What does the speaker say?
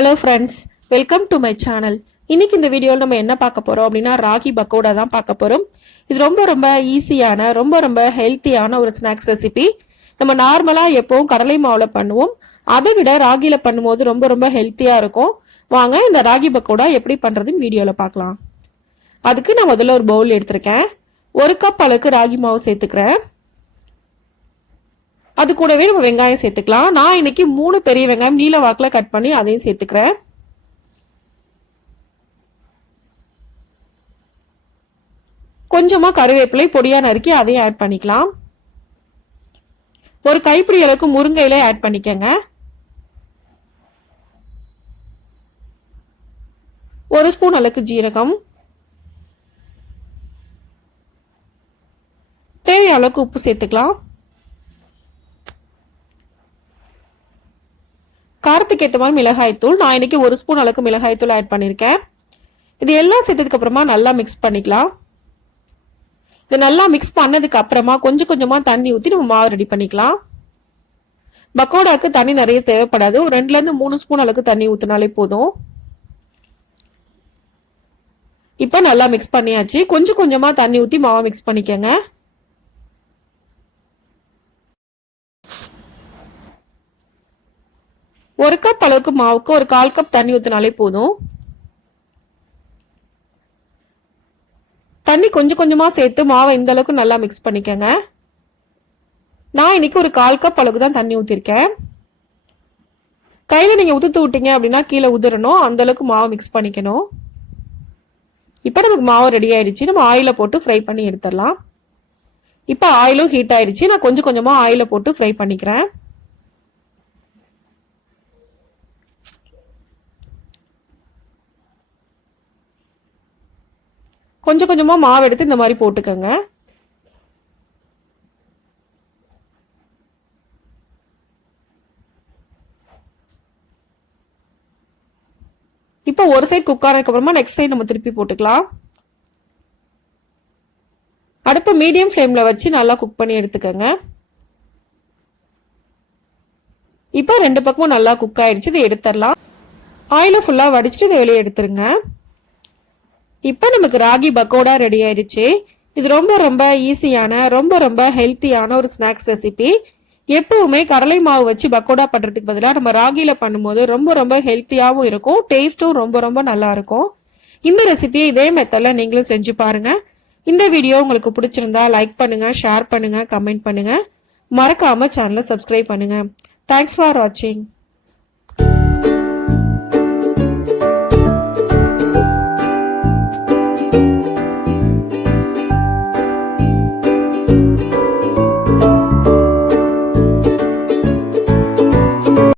Hello friends, welcome to my channel. இன்னைக்கு இந்த வீடியோல நம்ம என்ன பார்க்க போறோம் அப்படினா ராகி பக்கோடா தான் பார்க்க போறோம். இது ரொம்ப ஈஸியான ரொம்ப ஹெல்த்தியான ஒரு ஸ்நாக்ஸ் ரெசிபி. நம்ம நார்மலா எப்பவும் கடலை மாவுல பண்ணுவோம். அதை விட ராகில பண்ணும்போது ரொம்ப ஹெல்த்தியா இருக்கும். வாங்க இந்த ராகி பக்கோடா எப்படி பண்றதுன்னு வீடியோல பார்க்கலாம். அதுக்கு நான் முதல்ல ஒரு பவுல் எடுத்துர்க்கேன். 1 கப் அளவுக்கு ராகி மாவு சேர்த்துக்கிறேன். அது கூடவே நம்ம வெங்காயம் சேர்த்துக்கலாம். நான் இன்னைக்கு 3 பெரிய வெங்காயம் நீல வாக்குல கட் பண்ணி அதையும் சேர்த்துக்கிறேன். கொஞ்சமா கருவேப்பிலை பொடியா நறுக்கி அதையும் ஆட் பண்ணிக்கலாம். ஒரு கைப்பிடி அளவுக்கு முருங்கை இலை ஆட் பண்ணிக்கங்க. 1 ஸ்பூன் அளவுக்கு ஜீரகம், தேவையான அளவுக்கு உப்பு சேர்த்துக்கலாம். காரத்துக்கு ஏற்ற மாதிரி மிளகாய் தூள், நான் இன்னைக்கு 1 ஸ்பூன் அளவுக்கு மிளகாய் தூள் ஆட் பண்ணிருக்கேன். இது எல்லாம் சேர்த்ததுக்கு அப்புறமா நல்லா மிக்ஸ் பண்ணிக்கலாம். இது நல்லா மிக்ஸ் பண்ணதுக்கு அப்புறமா கொஞ்சமா தண்ணி ஊற்றி நம்ம மாவு ரெடி பண்ணிக்கலாம். பக்கோடாக்கு தண்ணி நிறைய தேவைப்படாது. ஒரு 2ல இருந்து 3 ஸ்பூன் அளவுக்கு தண்ணி ஊற்றினாலே போதும். இப்போ நல்லா மிக்ஸ் பண்ணியாச்சு. கொஞ்சமா தண்ணி ஊற்றி மாவை மிக்ஸ் பண்ணிக்கங்க. ஒரு கப் அளவுக்கு மாவுக்கு ஒரு 1/4 கப் தண்ணி ஊற்றினாலே போதும். தண்ணி கொஞ்சமா சேர்த்து மாவை இந்த அளவுக்கு நல்லா மிக்ஸ் பண்ணிக்கங்க. நான் இன்னைக்கு ஒரு 1/4 கப் அளவுக்கு தான் தண்ணி ஊற்றிருக்கேன். கையில நீங்க உதுத்து விட்டீங்க அப்படின்னா கீழே உதிரணும். அந்த அளவுக்கு மாவு மிக்ஸ் பண்ணிக்கணும். இப்போ நமக்கு மாவு ரெடி ஆயிடுச்சு. நம்ம ஆயில போட்டு ஃப்ரை பண்ணி எடுத்துடலாம். இப்போ ஆயிலும் ஹீட் ஆயிடுச்சு. நான் கொஞ்சமா ஆயில போட்டு ஃப்ரை பண்ணிக்கிறேன். கொஞ்சமா மாவு எடுத்து இந்த மாதிரி போட்டுக்கங்க. இப்போ ஒரு சைடு குக் ஆனதுக்கு அப்புறமா நெக்ஸ்ட் சைடு நம்ம திருப்பி போட்டுக்கலாம். அடுப்பு மீடியம் ஃப்ளேம்ல வச்சு நல்லா குக் பண்ணி எடுத்துக்கங்க. இப்போ 2 பக்கமும் நல்லா குக் ஆயிடுச்சு. இதை எடுத்துடலாம். ஆயில ஃபுல்லா வடிச்சிட்டு இதை வெளியே எடுத்துருங்க. இப்போ நமக்கு ராகி பக்கோடா ரெடி ஆயிடுச்சு. இது ரொம்ப ஈஸியான ரொம்ப ஹெல்த்தியான ஒரு ஸ்நாக்ஸ் ரெசிபி. எப்பவுமே கடலை மாவு வச்சு பக்கோடா பண்றதுக்கு பதிலாக நம்ம ராகில பண்ணும்போது ரொம்ப ஹெல்த்தியாவும் இருக்கும். டேஸ்டும் ரொம்ப நல்லா இருக்கும். இந்த ரெசிபியை இதே மெத்தட்ல நீங்களும் செஞ்சு பாருங்க. இந்த வீடியோ உங்களுக்கு பிடிச்சிருந்தா லைக் பண்ணுங்க, ஷேர் பண்ணுங்க, கமெண்ட் பண்ணுங்க. மறக்காம சேனலை சப்ஸ்கிரைப் பண்ணுங்க. தேங்க்ஸ் ஃபார் வாட்சிங்.